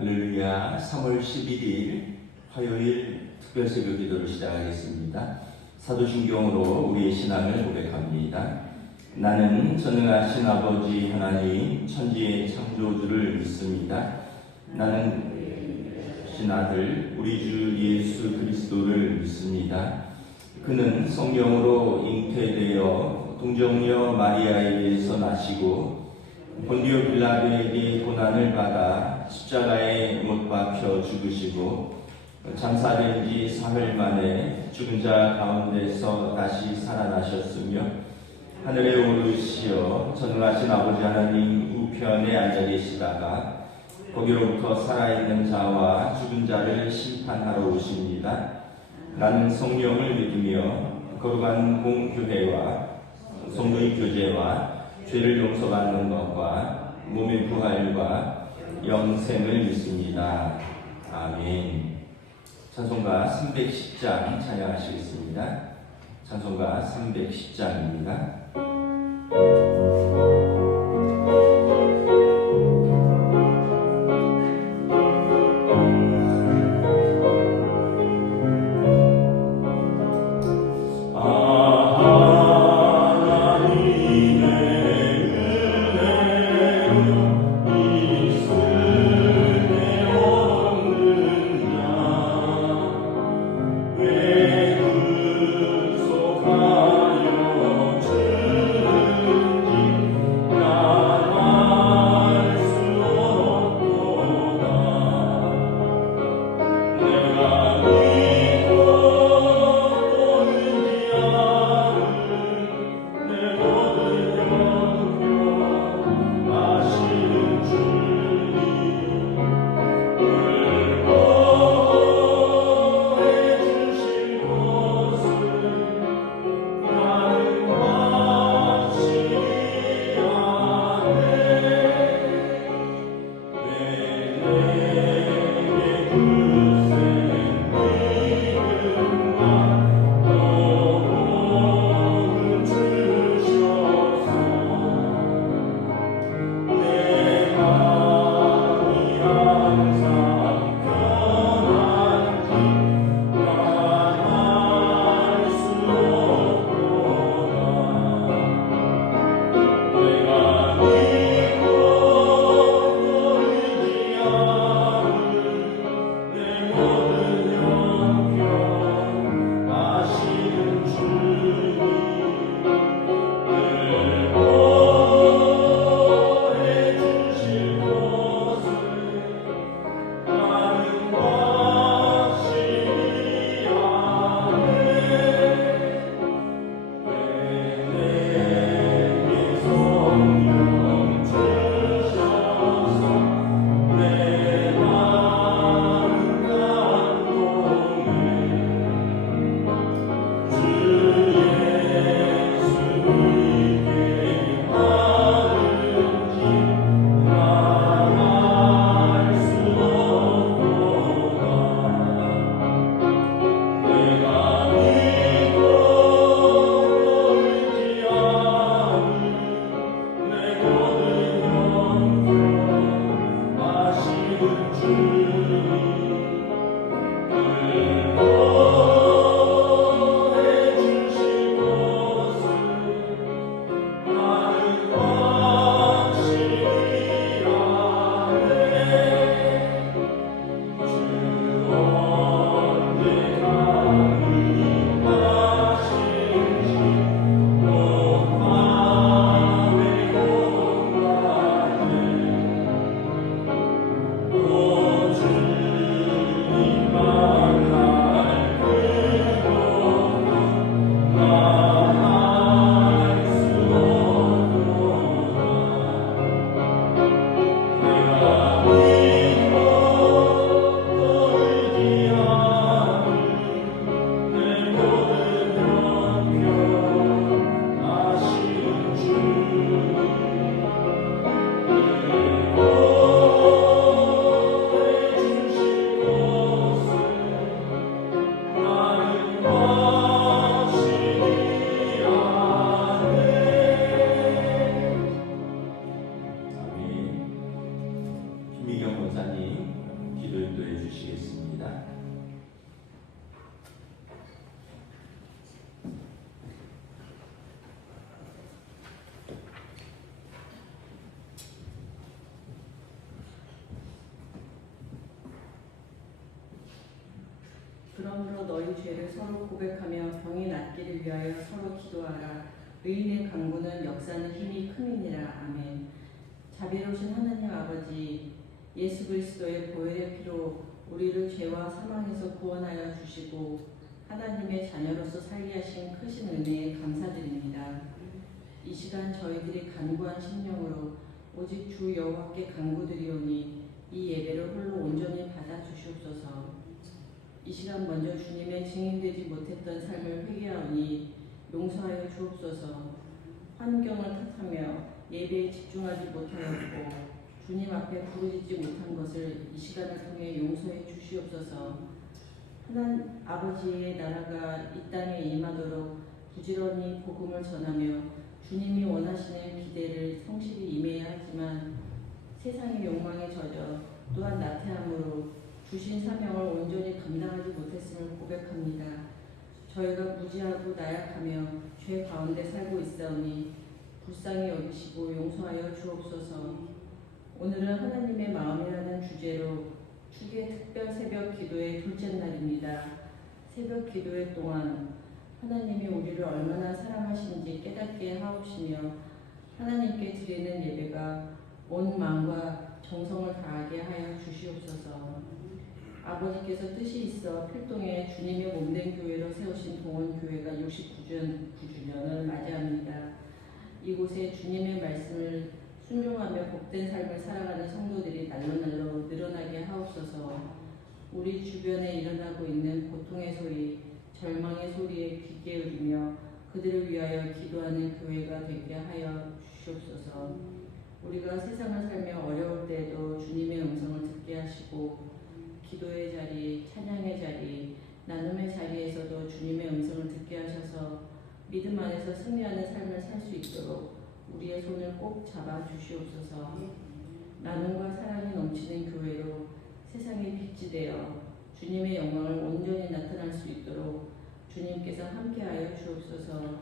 할렐루야. 3월 11일 화요일 특별 새벽 기도를 시작하겠습니다. 사도신경으로 우리의 신앙을 고백합니다. 나는 전능하신 아버지 하나님 천지의 창조주를 믿습니다. 나는 신 아들 우리 주 예수 그리스도를 믿습니다. 그는 성령으로 잉태되어 동정녀 마리아에게서 나시고 본디오 빌라도에게 고난을 받아 십자가에 못 박혀 죽으시고 장사된 지 사흘 만에 죽은 자 가운데서 다시 살아나셨으며 하늘에 오르시어 전능하신 아버지 하나님 우편에 앉아 계시다가 거기로부터 살아있는 자와 죽은 자를 심판하러 오십니다. 나는 성령을 믿으며 거룩한 공교회와 성도의 교제와 죄를 용서받는 것과 몸의 부활과 영생을 믿습니다. 아멘. 찬송가 310장 찬양하시겠습니다. 찬송가 310장입니다. Oh 그러므로 너희 죄를 서로 고백하며 병이 낫기를 위하여 서로 기도하라. 의인의 강구는 역사는 힘이 큼이니라. 아멘. 자비로우신 하나님 아버지, 예수 그리스도의 보혈의 피로 우리를 죄와 사망에서 구원하여 주시고 하나님의 자녀로서 살게 하신 크신 은혜에 감사드립니다. 이 시간 저희들이 간구한 심령으로 오직 주 여호와께 간구드리오니 이 예배를 홀로 온전히 받아주시옵소서. 이 시간 먼저 주님의 증인되지 못했던 삶을 회개하오니 용서하여 주옵소서. 환경을 탓하며 예배에 집중하지 못하였고 주님 앞에 부르짖지 못한 것을 이 시간을 통해 용서해 주시옵소서. 하나님 아버지의 나라가 이 땅에 임하도록 부지런히 복음을 전하며 주님이 원하시는 기대를 성실히 임해야 하지만 세상의 욕망에 젖어 또한 나태함으로 주신 사명을 온전히 감당하지 못했음을 고백합니다. 저희가 무지하고 나약하며 죄 가운데 살고 있사오니 불쌍히 여기시고 용서하여 주옵소서. 오늘은 하나님의 마음이라는 주제로 축의 특별 새벽 기도의 둘째 날입니다. 새벽 기도회 동안 하나님이 우리를 얼마나 사랑하시는지 깨닫게 하옵시며 하나님께 드리는 예배가 온 마음과 정성을 다하게 하여 주시옵소서. 아버지께서 뜻이 있어 필동에 주님의 몸된 교회로 세우신 동원교회가 69주년을 맞이합니다. 이곳에 주님의 말씀을 순종하며 복된 삶을 살아가는 성도들이 날로 늘어나게 하옵소서. 우리 주변에 일어나고 있는 고통의 소리, 절망의 소리에 귀 기울이며 그들을 위하여 기도하는 교회가 되게 하여 주시옵소서. 우리가 세상을 살며 어려울 때에도 주님의 음성을 듣게 하시고 기도의 자리, 찬양의 자리, 나눔의 자리에서도 주님의 음성을 듣게 하셔서 믿음 안에서 승리하는 삶을 살 수 있도록 우리의 손을 꼭 잡아 주시옵소서. 나눔과 사랑이 넘치는 교회로 세상의 빛이 되어 주님의 영광을 온전히 나타날 수 있도록 주님께서 함께하여 주옵소서.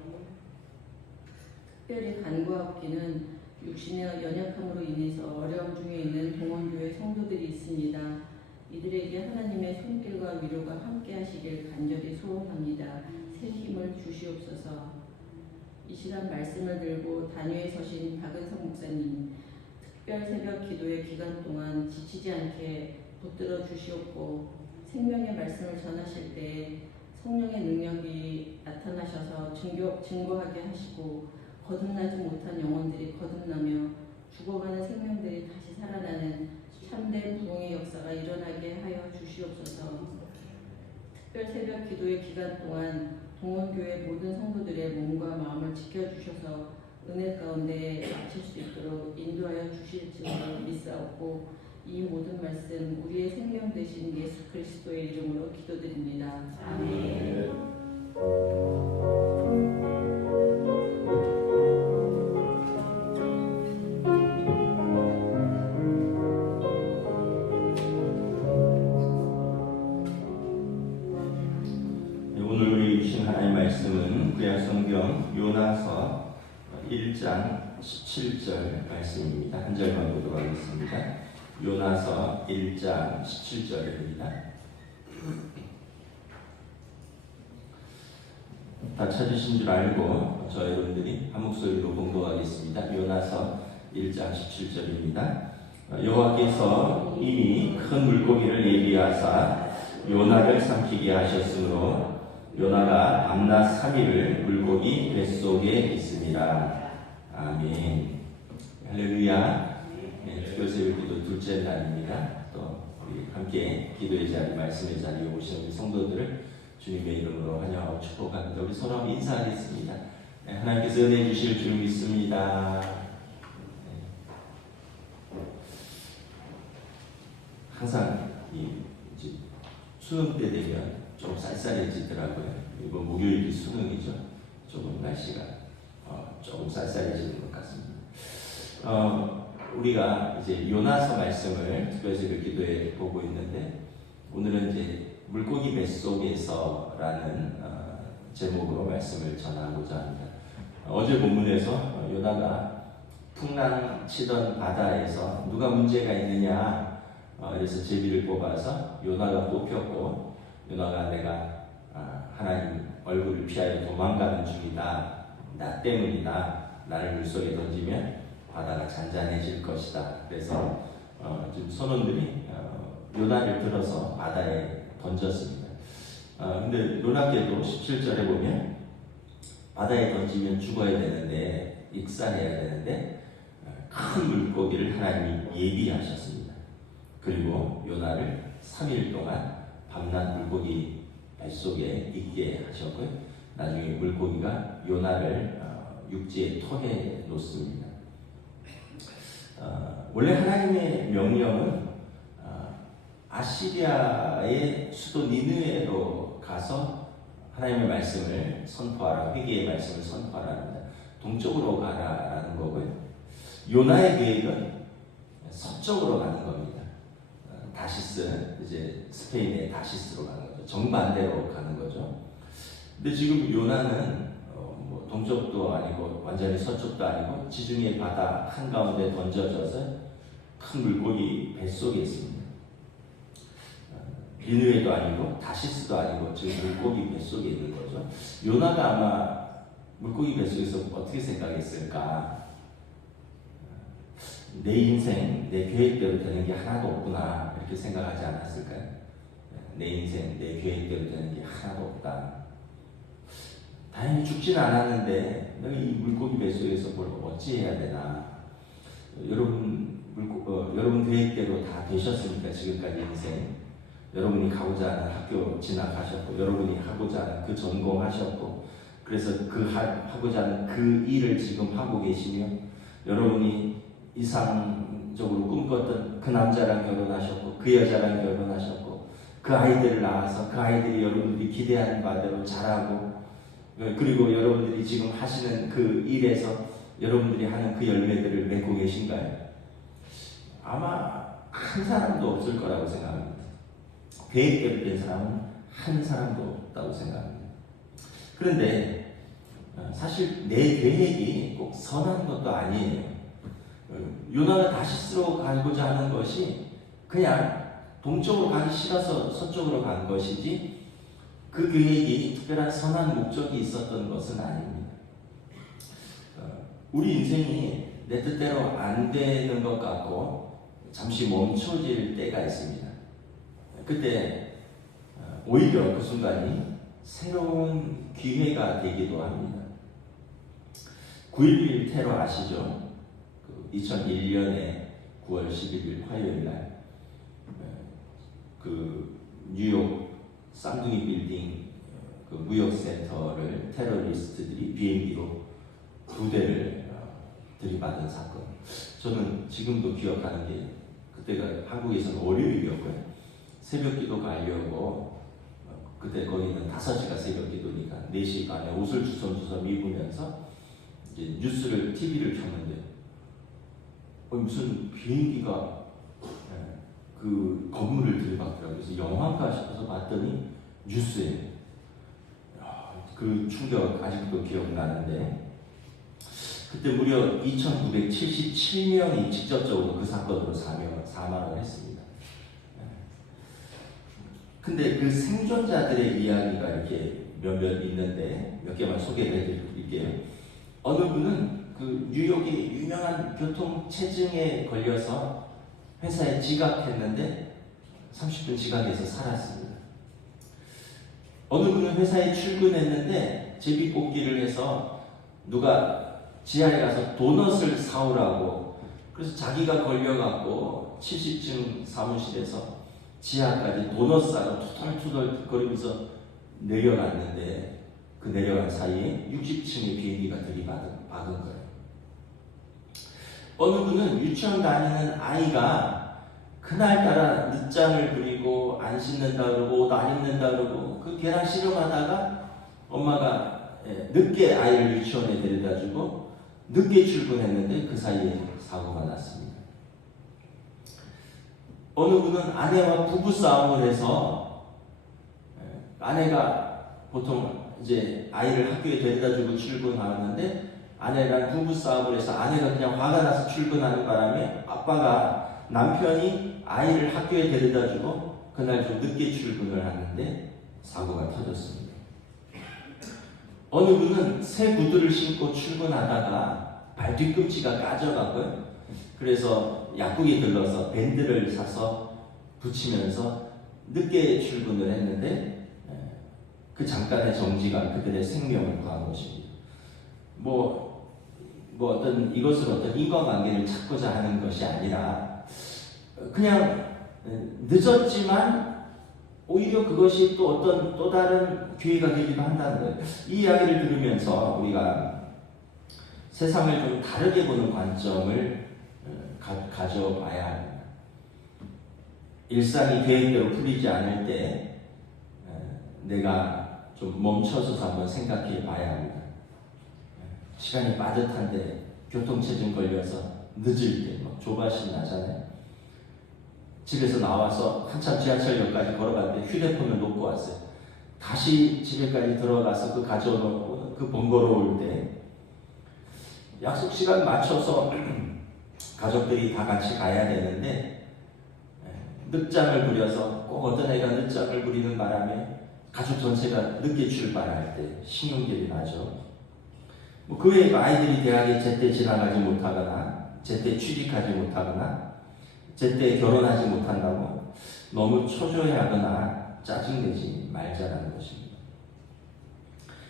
특별히 간구하옵기는 육신의 연약함으로 인해서 어려움 중에 있는 동원교회 성도들이 있습니다. 이들에게 하나님의 손길과 위로가 함께하시길 간절히 소원합니다. 새 힘을 주시옵소서. 이 시간 말씀을 들고 단위에 서신 박은성 목사님, 특별 새벽 기도의 기간 동안 지치지 않게 붙들어 주시옵고 생명의 말씀을 전하실 때 성령의 능력이 나타나셔서 증거하게 하시고 거듭나지 못한 영혼들이 거듭나며 죽어가는 생명들이 다시 살아나는 참된 부흥의 역사가 일어나게 하여 주시옵소서. 특별 새벽 기도의 기간 동안 동원교회 모든 성도들의 몸과 마음을 지켜주셔서 은혜 가운데 마칠 수 있도록 인도하여 주실 줄 믿사옵고 이 모든 말씀 우리의 생명 되신 예수 그리스도의 이름으로 기도드립니다. 아멘. 오늘 우리 주신 하나님의 말씀은 구약성경 요나서 1장 17절 말씀입니다. 한 절만 보도록 하겠습니다. 요나서 1장 17절입니다. 다 찾으신 줄 알고 저 여러분들이 한 목소리로 공독하겠습니다. 요나서 1장 17절입니다. 여호와께서 이미 큰 물고기를 예비하사 요나를 삼키게 하셨으므로 요나가 밤낮 3일을 물고기 뱃속에 있습니다. 아멘. 할렐루야. 네, 특별새벽 기도 둘째 날입니다. 또 우리 함께 기도의 자리, 말씀의 자리에 오신 우리 성도들을 주님의 이름으로 환영하고 축복합니다. 우리 서로 한번 인사하겠습니다. 네, 하나님께서 은혜 주실 줄 믿습니다. 네. 항상 이제 수능 때 되면 좀 쌀쌀해지더라고요. 이번 목요일이 수능이죠. 조금 날씨가 조금 쌀쌀해지는 것 같습니다. 우리가 이제 요나서 말씀을 특별히 기도에 보고 있는데 오늘은 이제 물고기 뱃속에서라는 제목으로 말씀을 전하고자 합니다. 어제 본문에서 요나가 풍랑치던 바다에서 누가 문제가 있느냐 그래서 제비를 뽑아서 요나가 뽑혔고 요나가 내가 하나님 얼굴을 피하여 도망가는 중이다. 나 때문이다. 나를 물속에 던지면 바다가 잔잔해질 것이다. 그래서 지금 선원들이 요나를 들어서 바다에 던졌습니다. 근데 놀랍게도 17절에 보면 바다에 던지면 죽어야 되는데 익살해야 되는데 큰 물고기를 하나님이 예비하셨습니다. 그리고 요나를 3일 동안 밤낮 물고기 뱃속에 있게 하셨고요. 나중에 물고기가 요나를 육지에 토해 놓습니다. 원래 하나님의 명령은 아시리아의 수도 니느웨로 가서 하나님의 말씀을 선포하라, 회개의 말씀을 선포하라 합니다. 동쪽으로 가라라는 거고요. 요나의 계획은 서쪽으로 가는 겁니다. 다시스, 이제 스페인의 다시스로 가는 거죠. 정반대로 가는 거죠. 근데 지금 요나는 뭐 동쪽도 아니고 완전히 서쪽도 아니고 지중해 바다 한가운데 던져져서 큰 물고기 뱃속에 있습니다. 니느웨도 아니고 다시스도 아니고 지금 물고기 뱃속에 있는 거죠. 요나가 아마 물고기 뱃속에서 어떻게 생각했을까? 내 인생, 내 계획대로 되는 게 하나도 없구나 이렇게 생각하지 않았을까요? 내 인생, 내 계획대로 되는 게 하나도 없다. 다행히 죽지는 않았는데 내가 이 물고기 뱃속에서 뭘 어찌해야 되나? 여러분 계획대로 다 되셨습니까? 지금까지 인생 여러분이 가고자 하는 학교 진학하셨고 여러분이 하고자 하는 그 전공하셨고 그래서 하고자 하는 그 일을 지금 하고 계시며 여러분이 이상적으로 꿈꿨던 그 남자랑 결혼하셨고 그 여자랑 결혼하셨고 그 아이들을 낳아서 그 아이들이 여러분들이 기대하는 바대로 자라고 그리고 여러분들이 지금 하시는 그 일에서 여러분들이 하는 그 열매들을 맺고 계신가요? 아마 한 사람도 없을 거라고 생각합니다. 계획대로 된 사람은 한 사람도 없다고 생각합니다. 그런데 사실 내 계획이 꼭 선한 것도 아니에요. 요나가 다시스로 가고자 하는 것이 그냥 동쪽으로 가기 싫어서 서쪽으로 간 것이지 그 계획이 특별한 선한 목적이 있었던 것은 아닙니다. 우리 인생이 내 뜻대로 안 되는 것 같고 잠시 멈춰질 때가 있습니다. 그때 오히려 그 순간이 새로운 기회가 되기도 합니다. 9.11 테러 아시죠? 2001년에 9월 11일 화요일 날 그 뉴욕 쌍둥이 빌딩 그 무역센터를 테러리스트들이 비행기로 2대를 들이받은 사건. 저는 지금도 기억하는 게 그때가 한국에서는 월요일이었고요. 새벽기도 가려고 그때 거기는 5시가 새벽기도니까 4시 반에 옷을 주섬주섬 입으면서 이제 뉴스를 TV를 켰는데 무슨 비행기가 그 건물을 들이받더라고요. 그래서 영화인가 싶어서 봤더니 뉴스에 그 충격 아직도 기억나는데 그때 무려 2,977명이 직접적으로 그 사건으로 사망을 했습니다. 근데 그 생존자들의 이야기가 이렇게 몇몇 있는데 몇 개만 소개를 해드릴게요. 어느 분은 그 뉴욕의 유명한 교통체증에 걸려서 회사에 지각했는데 30분 지각해서 살았습니다. 어느 분은 회사에 출근했는데 제비뽑기를 해서 누가 지하에 가서 도넛을 사오라고 그래서 자기가 걸려갖고 70층 사무실에서 지하까지 도넛 사러 투덜투덜 거리면서 내려갔는데 그 내려간 사이에 60층의 비행기가 들이박은 거예요. 어느 분은 유치원 다니는 아이가 그날따라 늦잠을 부리고 안 씻는다 그러고 옷 안 입는다 그러고 그 걔랑 씨름하다가 엄마가 늦게 아이를 유치원에 데려다주고 늦게 출근했는데 그 사이에 사고가 났습니다. 어느 분은 아내와 부부 싸움을 해서 아내가 보통 이제 아이를 학교에 데려다주고 출근하는데 아내랑 부부 싸움을 해서 아내가 그냥 화가 나서 출근하는 바람에 아빠가 남편이 아이를 학교에 데려다주고 그날 좀 늦게 출근을 하는데 사고가 터졌습니다. 어느 분은 새 구두를 신고 출근하다가 발 뒤꿈치가 까져가고요. 그래서 약국에 들러서 밴드를 사서 붙이면서 늦게 출근을 했는데 그 잠깐의 정지가 그들의 생명을 구한 것입니다. 어떤 이것을 어떤 인과관계를 찾고자 하는 것이 아니라 그냥 늦었지만 오히려 그것이 또 어떤 또 다른 기회가 되기도 한다는 거예요. 이 이야기를 들으면서 우리가 세상을 좀 다르게 보는 관점을 가져봐야 합니다. 일상이 계획대로 풀리지 않을 때 내가 좀 멈춰서서 한번 생각해 봐야 합니다. 시간이 빠듯한데 교통체증 걸려서 늦을 때 막 조바심 나잖아요. 집에서 나와서 한참 지하철역까지 걸어갈 때 휴대폰을 놓고 왔어요. 다시 집에까지 들어가서 그 가져놓고 그 번거로울 때 약속 시간 맞춰서 가족들이 다 같이 가야 되는데 늦잠을 부려서 꼭 어떤 애가 늦잠을 부리는 바람에 가족 전체가 늦게 출발할 때 신경질이 나죠. 그 외에 아이들이 대학에 제때 진학하지 못하거나 제때 취직하지 못하거나 제때 결혼하지 못한다고 너무 초조해하거나 짜증내지 말자라는 것입니다.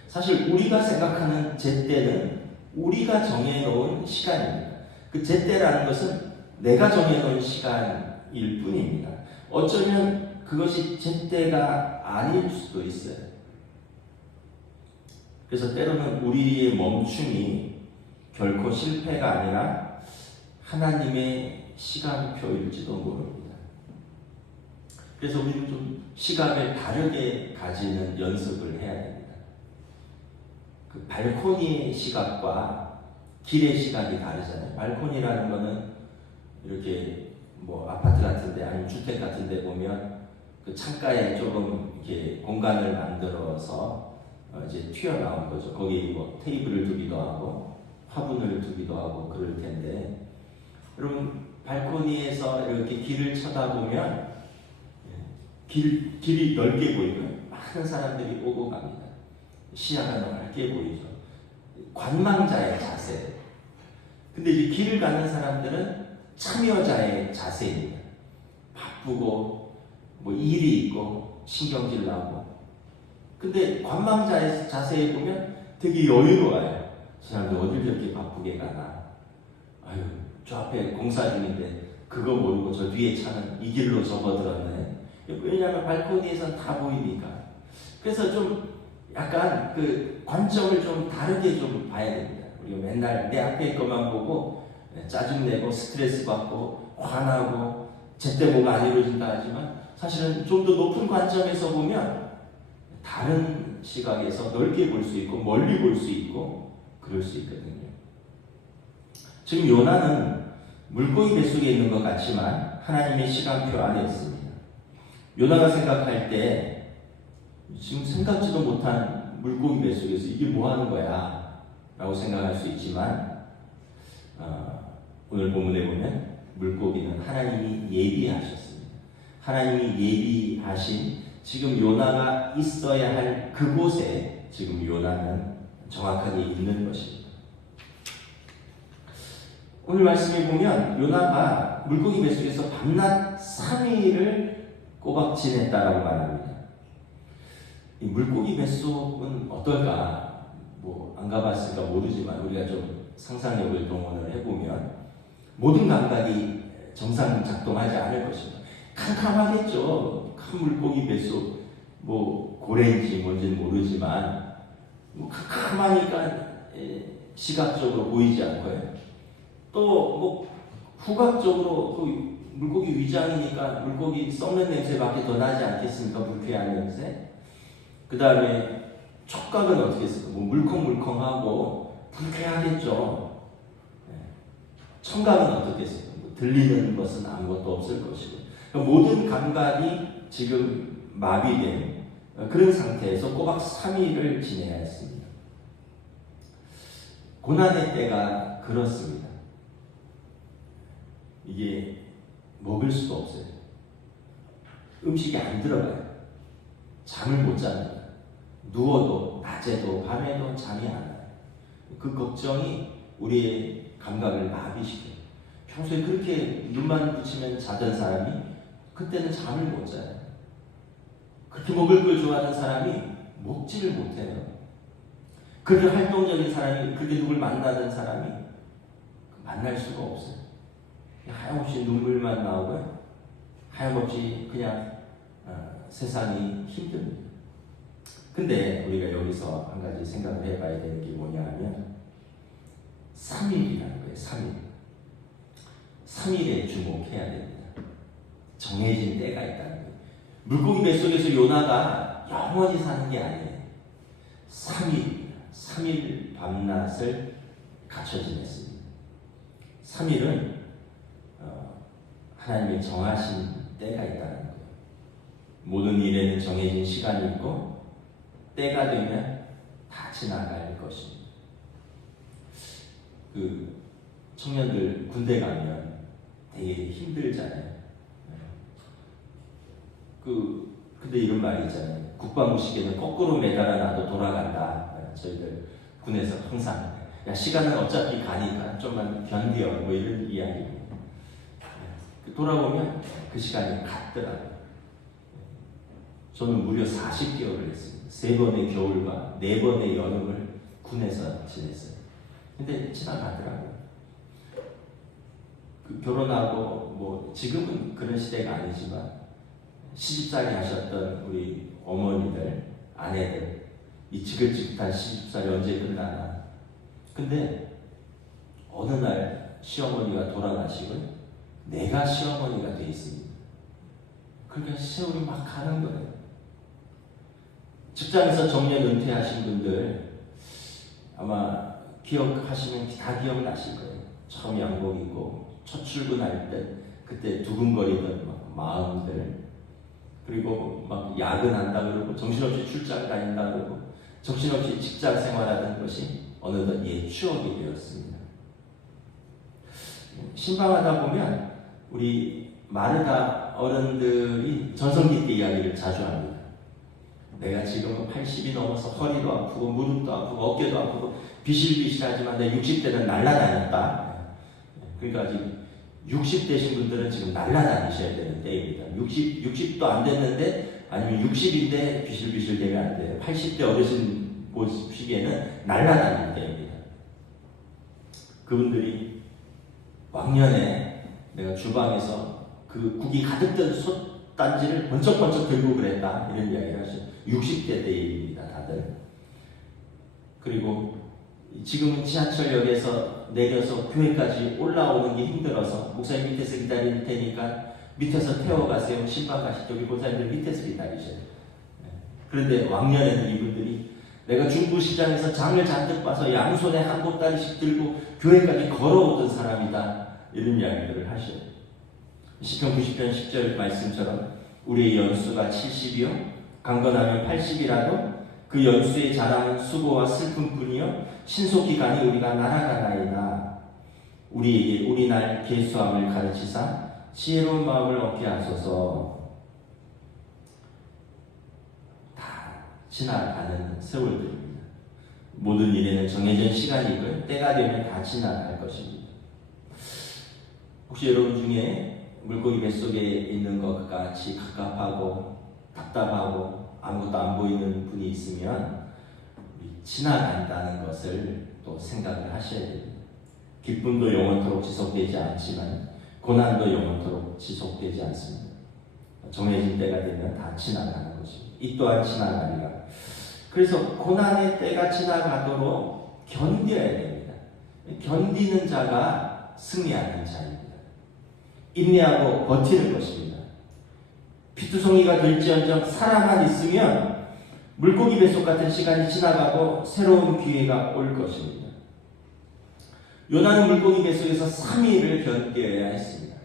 사실 우리가 생각하는 제때는 우리가 정해놓은 시간입니다. 그 제때라는 것은 내가 정해놓은 시간일 뿐입니다. 어쩌면 그것이 제때가 아닐 수도 있어요. 그래서 때로는 우리의 멈춤이 결코 실패가 아니라 하나님의 시간표일지도 모릅니다. 그래서 우리는 좀 시각을 다르게 가지는 연습을 해야 됩니다. 그 발코니의 시각과 길의 시각이 다르잖아요. 발코니라는 거는 이렇게 아파트 같은데 아니면 주택 같은데 보면 그 창가에 조금 이렇게 공간을 만들어서 이제 튀어나온 거죠. 거기 테이블을 두기도 하고 화분을 두기도 하고 그럴 텐데, 여러분 발코니에서 이렇게 길을 쳐다보면 길이 넓게 보이고요. 많은 사람들이 오고 갑니다. 시야가 넓게 보이죠. 관망자의 자세. 근데 이제 길을 가는 사람들은 참여자의 자세입니다. 바쁘고 일이 있고 신경질 나고. 근데 관망자의 자세에 보면 되게 여유로워요. 저 사람들 어딜 저렇게 바쁘게 가나. 아유, 저 앞에 공사 중인데 그거 모르고 저 뒤에 차는 이 길로 접어들었네. 왜냐하면 발코니에서는 다 보이니까. 그래서 좀 약간 그 관점을 좀 다르게 좀 봐야 됩니다. 우리가 맨날 내 앞에 것만 보고 짜증내고 스트레스 받고 화나고 제때 뭐가 안 이루어진다 하지만 사실은 좀 더 높은 관점에서 보면 다른 시각에서 넓게 볼 수 있고 멀리 볼 수 있고 그럴 수 있거든요. 지금 요나는 물고기 뱃속에 있는 것 같지만 하나님의 시간표 안에 있습니다. 요나가 생각할 때 지금 생각지도 못한 물고기 뱃속에서 이게 뭐 하는 거야 라고 생각할 수 있지만 오늘 본문에 보면 물고기는 하나님이 예비하셨습니다. 하나님이 예비하신 지금 요나가 있어야 할 그곳에 지금 요나는 정확하게 있는 것입니다. 오늘 말씀에 보면 요나가 물고기 뱃속에서 밤낮 3일을 꼬박 지냈다라고 말합니다. 이 물고기 뱃속은 어떨까? 안 가봤을까 모르지만 우리가 좀 상상력을 동원을 해보면 모든 감각이 정상 작동하지 않을 것입니다. 캄캄하겠죠. 큰 물고기 뱃속 고래인지 뭔지는 모르지만 캄캄하니까 시각적으로 보이지 않고요. 또 후각적으로 그 물고기 위장이니까 물고기 썩는 냄새밖에 더 나지 않겠습니까? 불쾌한 냄새. 그 다음에 촉각은 어떻게 했을까? 물컹물컹하고 불쾌하겠죠. 청각은 어떻겠습니까? 들리는 것은 아무것도 없을 것이고. 그러니까 모든 감각이 지금 마비된 그런 상태에서 꼬박 3일을 지내야 했습니다. 고난의 때가 그렇습니다. 이게 먹을 수도 없어요. 음식이 안 들어가요. 잠을 못 잡니다. 누워도 낮에도 밤에도 잠이 안 와요. 그 걱정이 우리의 감각을 마비시켜요. 평소에 그렇게 눈만 붙이면 자던 사람이 그때는 잠을 못 자요. 그렇게 먹을 걸 좋아하던 사람이 먹지를 못해요. 그렇게 활동적인 사람이, 그렇게 누굴 만나던 사람이 만날 수가 없어요. 하염없이 눈물만 나오고요. 하염없이 그냥 세상이 힘듭니다. 근데 우리가 여기서 한 가지 생각을 해봐야 되는 게 뭐냐 하면 3일이라는 거예요. 3일. 3일에 주목해야 됩니다. 정해진 때가 있다는 거예요. 물고기 뱃속에서 요나가 영원히 사는 게 아니에요. 3일 밤낮을 갖춰 지냈습니다. 3일은 하나님이 정하신 때가 있다는 거예요. 모든 일에는 정해진 시간이 있고 때가 되면 다 지나갈 것입니다. 그 청년들 군대 가면 되게 힘들잖아요. 근데 이런 말이 있잖아요. 국방부 시계는 거꾸로 매달아놔도 돌아간다. 저희들 군에서 항상 야 시간은 어차피 가니까 좀만 견뎌 뭐 이런 이야기입니다. 돌아보면 그 시간이 갔더라고요. 저는 무려 40개월을 했습니다. 3번의 겨울과 4번의 여름을 군에서 지냈어요. 근데 지나가더라고요. 결혼하고 뭐 지금은 그런 시대가 아니지만 시집살이 하셨던 우리 어머니들, 아내들 이 지긋지긋한 시집살이 언제 끝나나. 근데 어느 날 시어머니가 돌아가시고 내가 시어머니가 돼 있습니다. 그러니까 세월이 막 가는 거예요. 직장에서 정년 은퇴하신 분들 아마 기억하시면 다 기억나실 거예요. 처음 양복 입고 첫 출근할 때 그때 두근거리던 마음들, 그리고 막 야근한다 그러고 정신없이 출장 다닌다 그러고 정신없이 직장 생활하던 것이 어느덧 옛 추억이 되었습니다. 신방하다 보면 우리 마르다 어른들이 전성기 때 이야기를 자주 합니다. 내가 지금은 80이 넘어서 허리도 아프고 무릎도 아프고 어깨도 아프고 비실비실하지만 내 60대는 날아다녔다. 그러니까 지금 60대신 분들은 지금 날아다니셔야 되는 때입니다. 60도 안 됐는데 아니면 60인데 비실비실 되면 안 돼요. 80대 어르신 보시기에는 날아다니는 때입니다. 그분들이 왕년에 내가 주방에서 그 국이 가득 든 솥단지를 번쩍번쩍 들고 그랬다 이런 이야기를 하죠. 60대 때 얘기입니다, 다들. 그리고 지금은 지하철역에서 내려서 교회까지 올라오는 게 힘들어서 목사님 밑에서 기다릴 테니까 밑에서 태워가세요. 신방 가실 때 우리 목사님들 밑에서 기다리셔요. 그런데 왕년에는 이분들이 내가 중부시장에서 장을 잔뜩 봐서 양손에 한 보따리씩 들고 교회까지 걸어오던 사람이다 이런 이야기들을 하셔요. 시편 90편 10절 말씀처럼 우리의 연수가 70이요 강건하면 80이라도 그 연수의 자랑은 수고와 슬픔뿐이요 신속히 가니 우리가 날아가나이다. 우리에게 우리 날 계수함을 가르치사 지혜로운 마음을 얻게 하소서. 다 지나가는 세월들입니다. 모든 일에는 정해진 시간이 있고요. 때가 되면 다 지나갈 것입니다. 혹시 여러분 중에 물고기 뱃속에 있는 것 같이 갑갑하고 답답하고 아무것도 안 보이는 분이 있으면 지나간다는 것을 또 생각을 하셔야 됩니다. 기쁨도 영원토록 지속되지 않지만 고난도 영원토록 지속되지 않습니다. 정해진 때가 되면 다 지나가는 것입니다. 이 또한 지나가리라. 그래서 고난의 때가 지나가도록 견뎌야 됩니다. 견디는 자가 승리하는 자입니다. 인내하고 버티는 것입니다. 피투성이가 될지언정 살아만 있으면 물고기 뱃속 같은 시간이 지나가고 새로운 기회가 올 것입니다. 요나는 물고기 뱃속에서 3일을 견뎌야 했습니다.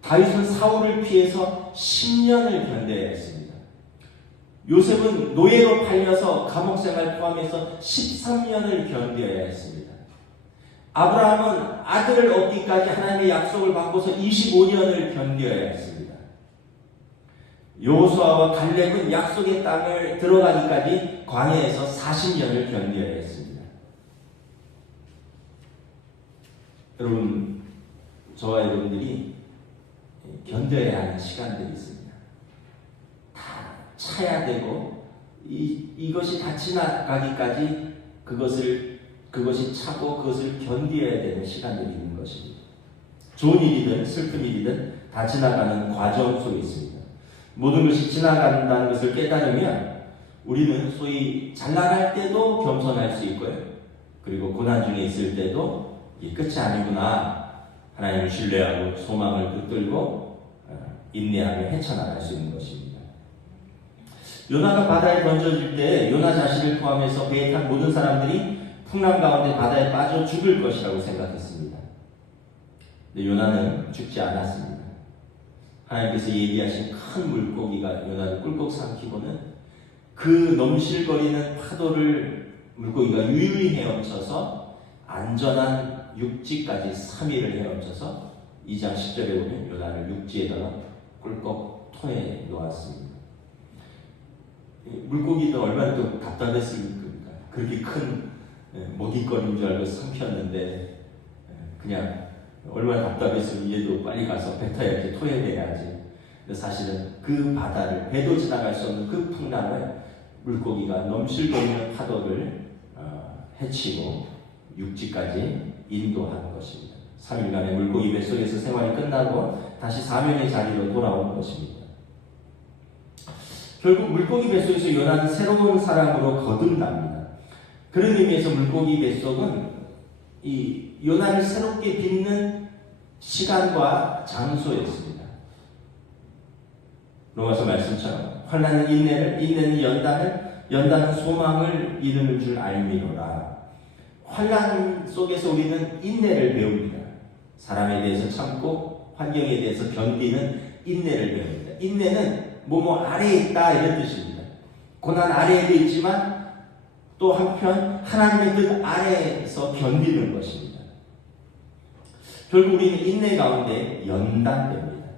다윗은 사울을 피해서 10년을 견뎌야 했습니다. 요셉은 노예로 팔려서 감옥생활 포함해서 13년을 견뎌야 했습니다. 아브라함은 아들을 얻기까지 하나님의 약속을 받고서 25년을 견뎌야 했습니다. 여호수아와 갈렙은 약속의 땅을 들어가기까지 광야에서 40년을 견뎌야 했습니다. 여러분, 저와 여러분들이 견뎌야 하는 시간들이 있습니다. 다 차야 되고 이것이 다 지나가기까지 그것이 차고 그것을 견뎌야 되는 시간들이 있는 것입니다. 좋은 일이든 슬픈 일이든 다 지나가는 과정 속에 있습니다. 모든 것이 지나간다는 것을 깨달으면 우리는 소위 잘 나갈 때도 겸손할 수 있고요. 그리고 고난 중에 있을 때도 이게 끝이 아니구나. 하나님을 신뢰하고 소망을 붙들고 인내하며 헤쳐나갈 수 있는 것입니다. 요나가 바다에 던져질 때 요나 자신을 포함해서 배에 탄 모든 사람들이 풍랑 가운데 바다에 빠져 죽을 것이라고 생각했습니다. 근데 요나는 죽지 않았습니다. 하나님께서 얘기하신 큰 물고기가 요나를 꿀꺽 삼키고는 그 넘실거리는 파도를 물고기가 유유히 헤엄쳐서 안전한 육지까지 3일을 헤엄쳐서 2장 10절에 보면 요나를 육지에다가 꿀꺽 토해 놓았습니다. 물고기도 얼마나 또 답답했습니까? 그렇게 큰 먹잇거리인 줄 알고 삼켰는데 그냥 얼마나 답답했으면 얘도 빨리 가서 뱉어야 이렇게 토해내야지. 근데 사실은 그 바다를 배도 지나갈 수 없는 그 풍랑을 물고기가 넘실거리는 파도를 해치고 육지까지 인도하는 것입니다. 3일간의 물고기 뱃속에서 생활이 끝나고 다시 사명의 자리로 돌아오는 것입니다. 결국 물고기 뱃속에서 요나는 새로운 사람으로 거듭납니다. 그런 의미에서 물고기 뱃속은 이 요나를 새롭게 빚는 시간과 장소였습니다. 로마서 말씀처럼 환난은 인내를, 인내는 연단을, 연단은 소망을 이루는 줄 알미노라. 환난 속에서 우리는 인내를 배웁니다. 사람에 대해서 참고 환경에 대해서 견디는 인내를 배웁니다. 인내는 뭐뭐 아래에 있다 이런 뜻입니다. 고난 아래에도 있지만 또 한편 하나님의 뜻 아래에서 견디는 것입니다. 결국 우리는 인내 가운데 연단됩니다.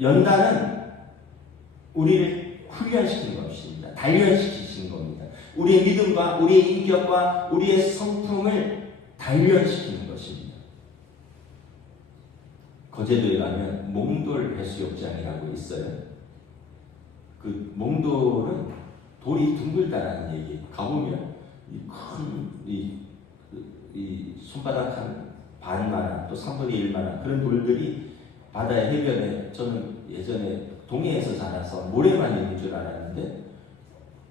연단은 우리를 훈련시키는 것입니다. 단련시키시는 겁니다. 우리의 믿음과 우리의 인격과 우리의 성품을 단련시키는 것입니다. 거제도에 가면 몽돌 해수욕장이라고 있어요. 그 몽돌은 돌이 둥글다라는 얘기. 가보면 이 손바닥 한 반만한 또 3분의 1만한 그런 돌들이 바다의 해변에, 저는 예전에 동해에서 자라서 모래만 있는 줄 알았는데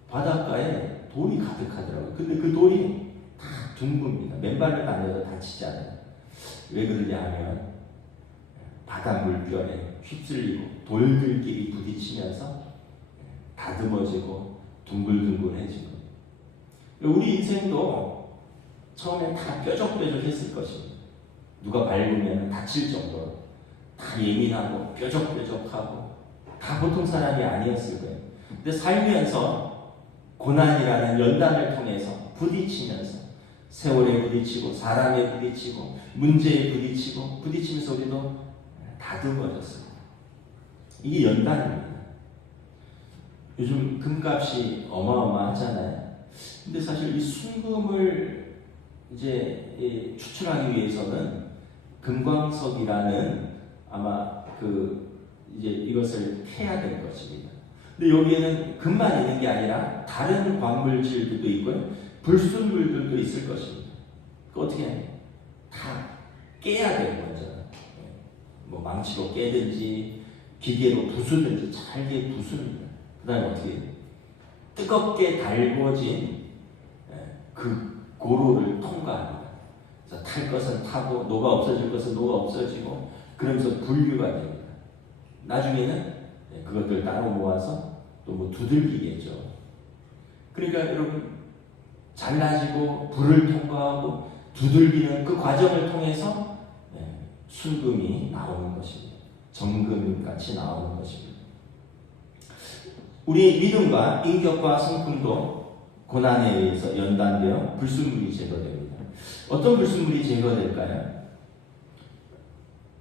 바닷가에 돌이 가득하더라고요. 근데 그 돌이 다 둥굽니다. 맨발을 다녀도 다치지 않아요. 왜 그러냐 하면 바다 물결에 휩쓸리고 돌들끼리 부딪히면서 다듬어지고 둥글둥글해지고, 우리 인생도 처음엔 다 뾰족뾰족했을 것입니다. 누가 밟으면 다칠 정도로 다 예민하고 뾰족뾰족하고 다 보통 사람이 아니었을 거예요. 근데 살면서 고난이라는 연단을 통해서 부딪히면서 세월에 부딪히고 사람에 부딪히고 문제에 부딪히면서 우리도 다듬어졌습니다. 이게 연단입니다. 요즘 금값이 어마어마하잖아요. 근데 사실 이 순금을 이제 추출하기 위해서는 금광석이라는 아마 이제 이것을 캐야 될 것입니다. 근데 여기에는 금만 있는 게 아니라 다른 광물질들도 있고요, 불순물들도 있을 것입니다. 그 어떻게 해요? 다 깨야 돼요. 먼저 뭐 망치로 깨든지 기계로 부수든지 잘게 부수입니다. 그 다음에 어떻게 해요? 뜨겁게 달궈진 그 고로를 통과합니다. 그래서 탈 것은 타고 녹아 없어질 것은 녹아 없어지고 그러면서 분류가 됩니다. 나중에는 그것들 따로 모아서 또 뭐 두들기겠죠. 그러니까 여러분, 잘라지고 불을 통과하고 두들기는 그 과정을 통해서 순금이 나오는 것입니다. 정금같이 나오는 것입니다. 우리의 믿음과 인격과 성품도 고난에 의해서 연단되어 불순물이 제거됩니다. 어떤 불순물이 제거될까요?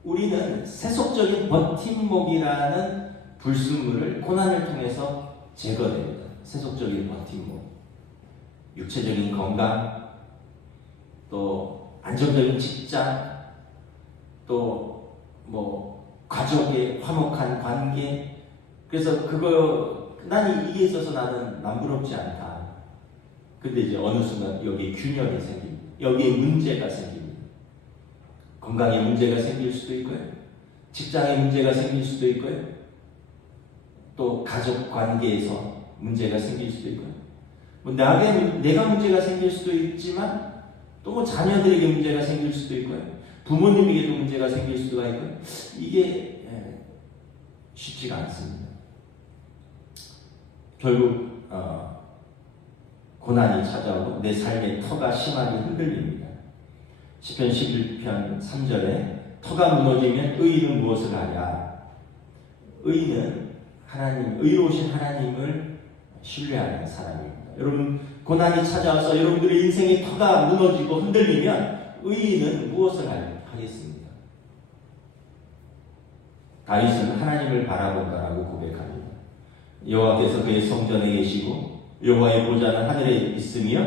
우리는 세속적인 버팀목이라는 불순물을 고난을 통해서 제거됩니다. 세속적인 버팀목, 육체적인 건강, 또 안정적인 직장, 또 뭐 가족의 화목한 관계. 그래서 난 이게 있어서 나는 남부럽지 않다. 근데 이제 어느 순간 여기에 균열이 생깁니다. 여기에 문제가 생깁니다. 건강에 문제가 생길 수도 있고요. 직장에 문제가 생길 수도 있고요. 또 가족 관계에서 문제가 생길 수도 있고요. 뭐 내가 문제가 생길 수도 있지만 또 뭐 자녀들에게 문제가 생길 수도 있고요. 부모님에게도 문제가 생길 수가 있고요. 이게 쉽지가 않습니다. 결국 고난이 찾아오고 내 삶의 터가 심하게 흔들립니다. 시편 11편 3절에 터가 무너지면 의인은 무엇을 하냐? 의인은 의로우신 하나님을 신뢰하는 사람입니다. 여러분, 고난이 찾아와서 여러분들의 인생의 터가 무너지고 흔들리면 의인은 무엇을 하겠습니까? 다윗은 하나님을 바라본다라고 고백합니다. 여호와께서 그의 성전에 계시고 여호와의 보좌는 하늘에 있으며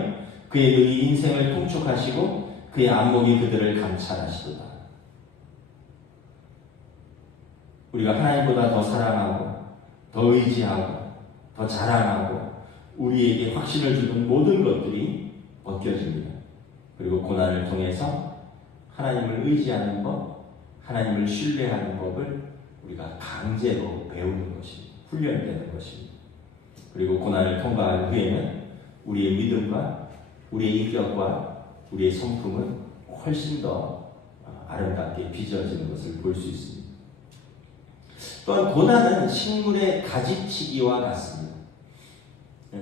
그의 눈이 인생을 통촉하시고 그의 안목이 그들을 감찰하시도다. 우리가 하나님보다 더 사랑하고 더 의지하고 더 자랑하고 우리에게 확신을 주는 모든 것들이 벗겨집니다. 그리고 고난을 통해서 하나님을 의지하는 법, 하나님을 신뢰하는 법을 우리가 강제로 배우는 것입니다. 훈련되는 것입니다. 그리고 고난을 통과한 후에는 우리의 믿음과 우리의 인격과 우리의 성품은 훨씬 더 아름답게 빚어지는 것을 볼 수 있습니다. 또한 고난은 식물의 가지치기와 같습니다.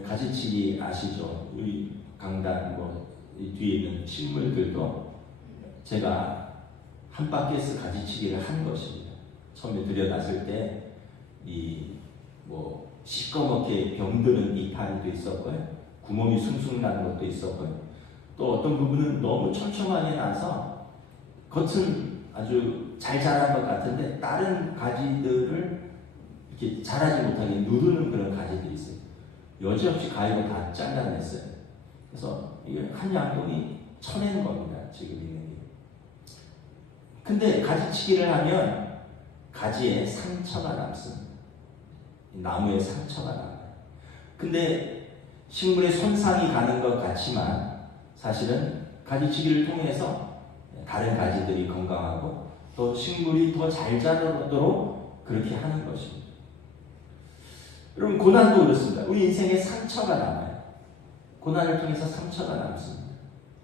가지치기 아시죠? 우리 강단 이 뒤에 있는 식물들도 제가 한 바퀴에서 가지치기를 한 것입니다. 처음에 들여놨을 때 시꺼멓게 병드는 이파리도 있었고요, 구멍이 숭숭 나는 것도 있었고요, 또 어떤 부분은 너무 촘촘하게 나서 겉은 아주 잘 자란 것 같은데 다른 가지들을 이렇게 자라지 못하게 누르는 그런 가지들이 있어요. 여지없이 가위로 다 잘라냈어요. 그래서 이게 한 양동이 쳐낸 겁니다. 지금 있는 게. 근데 가지치기를 하면 가지에 상처가 남습니다. 나무에 상처가 나요. 근데 식물에 손상이 가는 것 같지만 사실은 가지치기를 통해서 다른 가지들이 건강하고 또 식물이 더 잘 자라도록 그렇게 하는 것입니다. 여러분, 고난도 그렇습니다. 우리 인생에 상처가 남아요. 고난을 통해서 상처가 남습니다.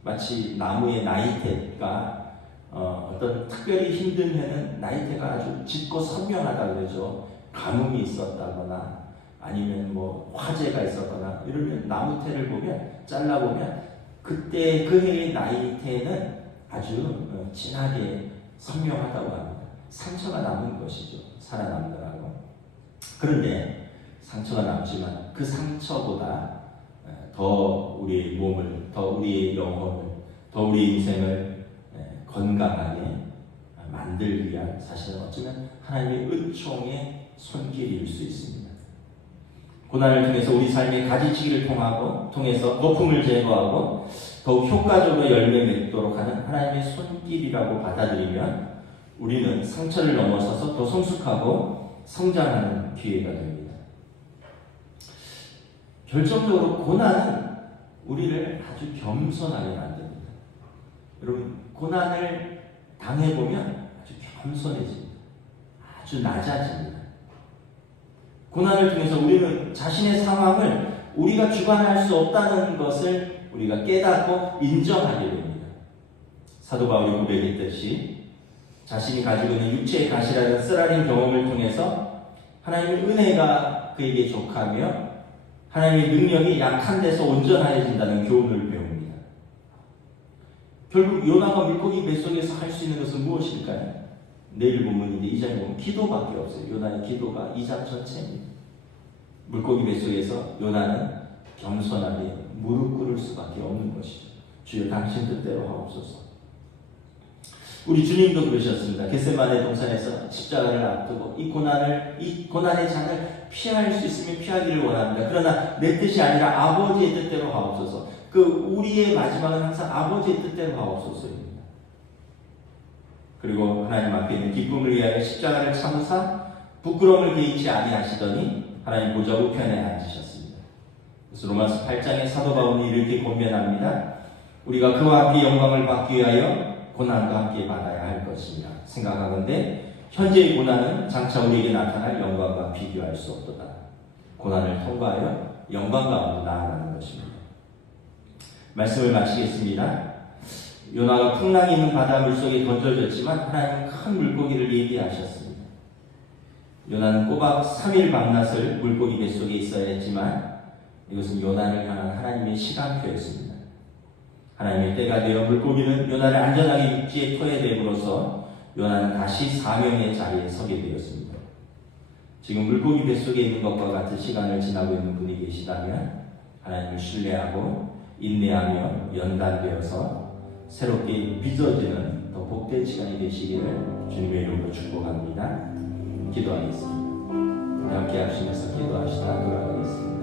마치 나무의 나이테가 어떤 특별히 힘든 해는 나이테가 아주 짙고 선명하다 그러죠. 가뭄이 있었다거나 아니면 화재가 있었거나 이러면 나무테를 보면 잘라보면 그때 그 해의 나이테는 아주 진하게 선명하다고 합니다. 상처가 남은 것이죠. 살아남느라고. 그런데 상처가 남지만 그 상처보다 더 우리의 몸을, 더 우리의 영혼을, 더 우리 인생을 건강하게 만들기 위한 사실은 어쩌면 하나님의 은총의 손길일 수 있습니다. 고난을 통해서 우리 삶의 가지치기를 통해서 거품을 제거하고 더욱 효과적으로 열매 맺도록 하는 하나님의 손길이라고 받아들이면 우리는 상처를 넘어서서 더 성숙하고 성장하는 기회가 됩니다. 결정적으로 고난은 우리를 아주 겸손하게 만듭니다. 여러분, 고난을 당해보면 아주 겸손해집니다. 아주 낮아집니다. 고난을 통해서 우리는 자신의 상황을 우리가 주관할 수 없다는 것을 우리가 깨닫고 인정하게 됩니다. 사도 바울이 고백했듯이 자신이 가지고 있는 육체의 가시라는 쓰라린 경험을 통해서 하나님의 은혜가 그에게 족하며 하나님의 능력이 약한 데서 온전하여진다는 교훈을 배웁니다. 결국 요나가 물고기 뱃속에서 할 수 있는 것은 무엇일까요? 내일 본문인데 2장에 보면 기도밖에 없어요. 요나의 기도가 2장 전체입니다. 물고기 뱃속에서 요나는 겸손하게 무릎 꿇을 수밖에 없는 것이죠. 주여 당신 뜻대로 하옵소서. 우리 주님도 그러셨습니다. 겟세마네 동산에서 십자가를 앞두고 이 고난의 장을 피할 수 있으면 피하기를 원합니다. 그러나 내 뜻이 아니라 아버지의 뜻대로 하옵소서. 우리의 마지막은 항상 아버지의 뜻대로 하옵소서입니다. 그리고 하나님 앞에 있는 기쁨을 위하여 십자가를 참으사 부끄러움을 개의치 아니하시더니 하나님 보좌 우편에 앉으셨습니다. 그래서 로마서 8장에 사도 바울이 이렇게 권면합니다. 우리가 그와 함께 영광을 받기 위하여 고난도 함께 받아야 할 것이라 생각하건대 현재의 고난은 장차 우리에게 나타날 영광과 비교할 수 없도다. 고난을 통과하여 영광 가운데 나아가는 것입니다. 말씀을 마치겠습니다. 요나가 풍랑이 있는 바다 물속에 던져졌지만 하나님은 큰 물고기를 예비하셨습니다. 요나는 꼬박 3일 밤낮을 물고기 뱃속에 있어야 했지만 이것은 요나를 향한 하나님의 시간표였습니다. 하나님의 때가 되어 물고기는 요나를 안전하게 육지에 토해됨으로써 요나는 다시 사명의 자리에 서게 되었습니다. 지금 물고기 뱃속에 있는 것과 같은 시간을 지나고 있는 분이 계시다면 하나님을 신뢰하고 인내하며 연단되어서 새롭게 빚어지는 더 복된 시간이 되시기를 주님의 이름으로 축복합니다. 기도하겠습니다. 함께 하시면서 기도하시다 돌아가겠습니다.